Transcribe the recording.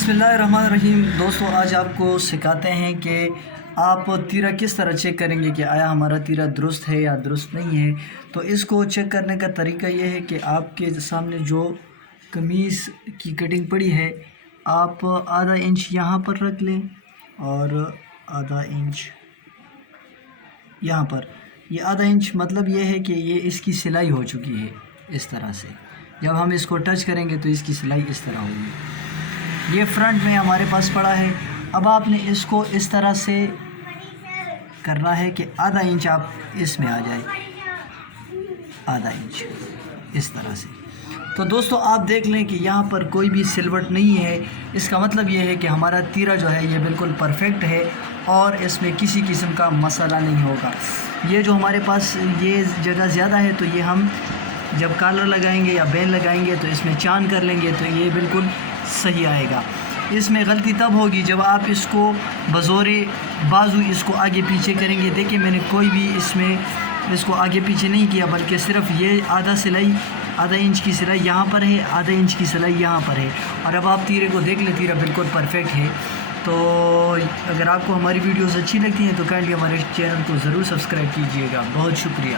بسم اللہ الرحمن الرحیم۔ دوستو آج آپ کو سکھاتے ہیں کہ آپ تیرہ کس طرح چیک کریں گے کہ آیا ہمارا تیرہ درست ہے یا درست نہیں ہے۔ تو اس کو چیک کرنے کا طریقہ یہ ہے کہ آپ کے سامنے جو قمیص کی کٹنگ پڑی ہے آپ آدھا انچ یہاں پر رکھ لیں اور آدھا انچ یہاں پر۔ یہ آدھا انچ مطلب یہ ہے کہ یہ اس کی سلائی ہو چکی ہے اس طرح سے۔ جب ہم اس کو ٹچ کریں گے تو اس کی سلائی اس طرح ہوگی۔ یہ فرنٹ میں ہمارے پاس پڑا ہے۔ اب آپ نے اس کو اس طرح سے کرنا ہے کہ آدھا انچ آپ اس میں آ جائے، آدھا انچ اس طرح سے۔ تو دوستو آپ دیکھ لیں کہ یہاں پر کوئی بھی سلوٹ نہیں ہے، اس کا مطلب یہ ہے کہ ہمارا تیرہ جو ہے یہ بالکل پرفیکٹ ہے اور اس میں کسی قسم کا مسئلہ نہیں ہوگا۔ یہ جو ہمارے پاس یہ جگہ زیادہ ہے تو یہ ہم جب کالر لگائیں گے یا بین لگائیں گے تو اس میں چاند کر لیں گے تو یہ بالکل صحیح آئے گا۔ اس میں غلطی تب ہوگی جب آپ اس کو بزور بازو اس کو آگے پیچھے کریں گے۔ دیکھیں میں نے کوئی بھی اس میں اس کو آگے پیچھے نہیں کیا، بلکہ صرف یہ آدھا انچ کی سلائی یہاں پر ہے، آدھا انچ کی سلائی یہاں پر ہے۔ اور اب آپ تیرے کو دیکھ لیں، تیرہ بالکل پرفیکٹ ہے۔ تو اگر آپ کو ہماری ویڈیوز اچھی لگتی ہیں تو کائنڈلی ہمارے چینل کو ضرور سبسکرائب کیجیے گا۔ بہت شکریہ۔